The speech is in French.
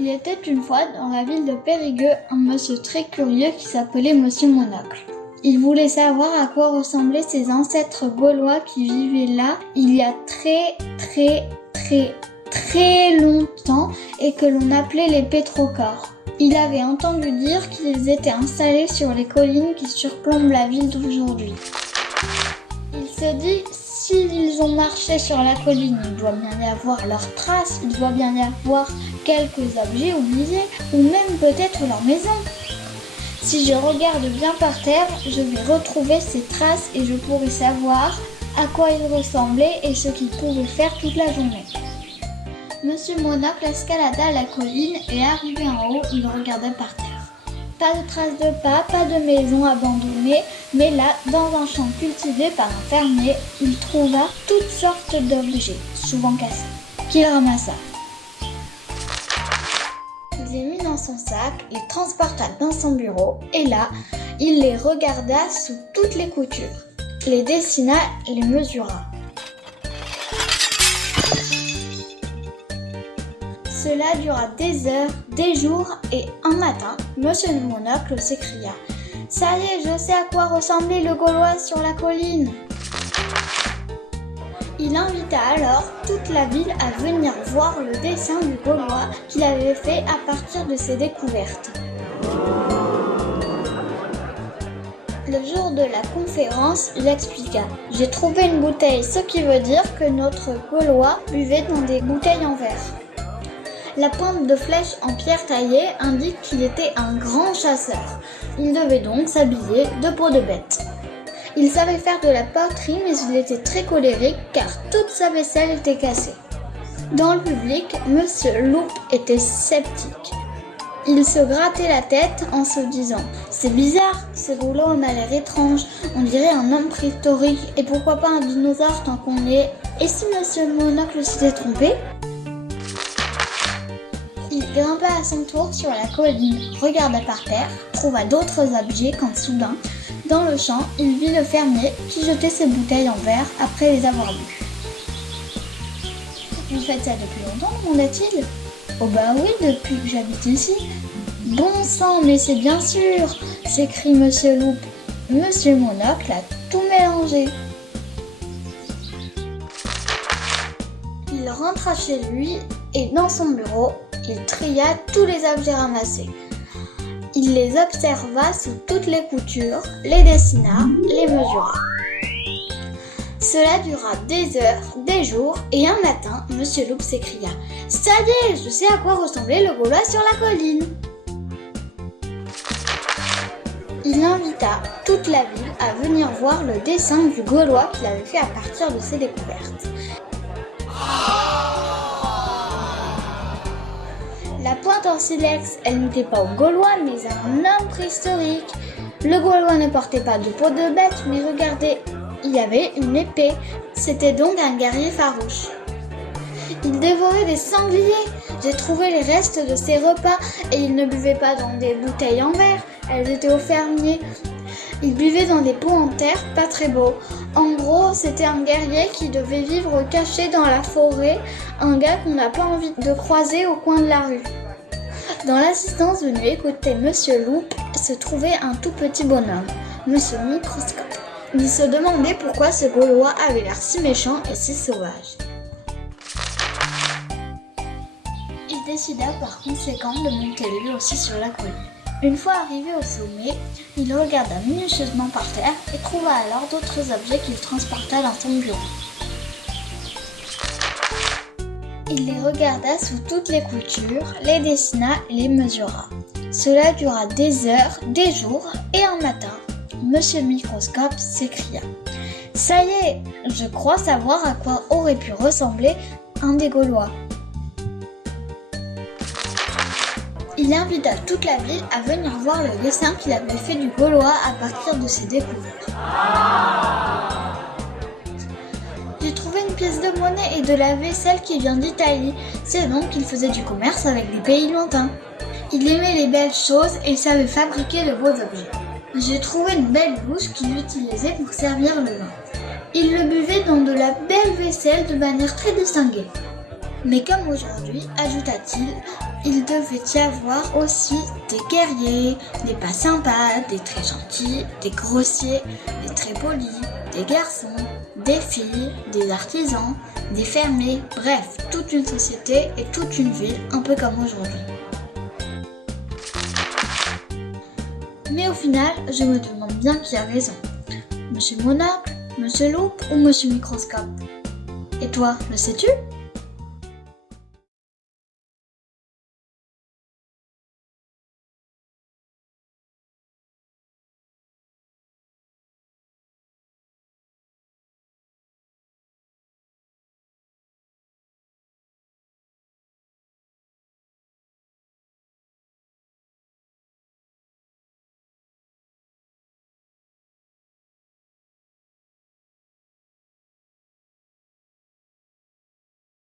Il était une fois dans la ville de Périgueux un monsieur très curieux qui s'appelait Monsieur Monocle. Il voulait savoir à quoi ressemblaient ses ancêtres gaulois qui vivaient là il y a très longtemps et que l'on appelait les pétrochores. Il avait entendu dire qu'ils étaient installés sur les collines qui surplombent la ville d'aujourd'hui. Il se dit, s'ils ont marché sur la colline, il doit bien y avoir leurs traces, il doit bien y avoir quelques objets oubliés, ou même peut-être leur maison. Si je regarde bien par terre, je vais retrouver ces traces et je pourrai savoir à quoi ils ressemblaient et ce qu'ils pouvaient faire toute la journée. Monsieur Monocle escalada la colline et arrivé en haut, il regardait par terre. Pas de traces de pas, pas de maison abandonnée, mais là, dans un champ cultivé par un fermier, il trouva toutes sortes d'objets, souvent cassés, qu'il ramassa. Il les mit dans son sac, les transporta dans son bureau, et là, il les regarda sous toutes les coutures, les dessina, les mesura. Cela dura des heures, des jours, et un matin, Monsieur Monocle s'écria « Ça y est, je sais à quoi ressemblait le Gaulois sur la colline !» Il invita alors toute la ville à venir voir le dessin du Gaulois qu'il avait fait à partir de ses découvertes. Le jour de la conférence, il expliqua « J'ai trouvé une bouteille, ce qui veut dire que notre Gaulois buvait dans des bouteilles en verre. » La pointe de flèche en pierre taillée indique qu'il était un grand chasseur. Il devait donc s'habiller de peau de bête. Il savait faire de la poterie, mais il était très colérique car toute sa vaisselle était cassée. Dans le public, Monsieur Loup était sceptique. Il se grattait la tête en se disant « C'est bizarre, ce Gaulois m'a l'air étrange, on dirait un homme préhistorique et pourquoi pas un dinosaure tant qu'on y est. Et si Monsieur Monocle s'était trompé ?» Il grimpa à son tour sur la colline, regarda par terre, trouva d'autres objets quand soudain, dans le champ, il vit le fermier qui jetait ses bouteilles en verre après les avoir bues. « Vous faites ça depuis longtemps ?» demanda-t-il. « Oh bah oui, depuis que j'habite ici. »« Bon sang, mais c'est bien sûr !» s'écrie Monsieur Loup. Monsieur Monocle a tout mélangé. Il rentra chez lui et dans son bureau, il tria tous les objets ramassés. Il les observa sous toutes les coutures, les dessina, les mesura. Cela dura des heures, des jours, et un matin, Monsieur Loup s'écria « Ça y est, je sais à quoi ressemblait le Gaulois sur la colline !» Il invita toute la ville à venir voir le dessin du Gaulois qu'il avait fait à partir de ses découvertes. La pointe en silex, elle n'était pas au Gaulois, mais à un homme préhistorique. Le Gaulois ne portait pas de peau de bête, mais regardez, il y avait une épée. C'était donc un guerrier farouche. Il dévorait des sangliers. J'ai trouvé les restes de ses repas et il ne buvait pas dans des bouteilles en verre. Elles étaient aux fermiers. Il buvait dans des pots en terre, pas très beaux. En gros, c'était un guerrier qui devait vivre caché dans la forêt, un gars qu'on n'a pas envie de croiser au coin de la rue. Dans l'assistance venue écouter Monsieur Loup se trouvait un tout petit bonhomme, Monsieur Microscope. Il se demandait pourquoi ce Gaulois avait l'air si méchant et si sauvage. Il décida par conséquent de monter lui aussi sur la colline. Une fois arrivé au sommet, il regarda minutieusement par terre et trouva alors d'autres objets qu'il transporta dans son bureau. Il les regarda sous toutes les coutures, les dessina et les mesura. Cela dura des heures, des jours, et un matin, Monsieur Microscope s'écria « Ça y est, je crois savoir à quoi aurait pu ressembler un des Gaulois. » Il invita toute la ville à venir voir le dessin qu'il avait fait du Gaulois à partir de ses découvertes. J'ai trouvé une pièce de monnaie et de la vaisselle qui vient d'Italie. C'est donc qu'il faisait du commerce avec des pays lointains. Il aimait les belles choses et il savait fabriquer de beaux objets. J'ai trouvé une belle bouche qu'il utilisait pour servir le vin. Il le buvait dans de la belle vaisselle de manière très distinguée. Mais comme aujourd'hui, ajouta-t-il, il devait y avoir aussi des guerriers, des pas sympas, des très gentils, des grossiers, des très polis, des garçons, des filles, des artisans, des fermiers, bref, toute une société et toute une ville, un peu comme aujourd'hui. Mais au final, je me demande bien qui a raison. Monsieur Monocle, Monsieur Loupe ou Monsieur Microscope? Et toi, le sais-tu ?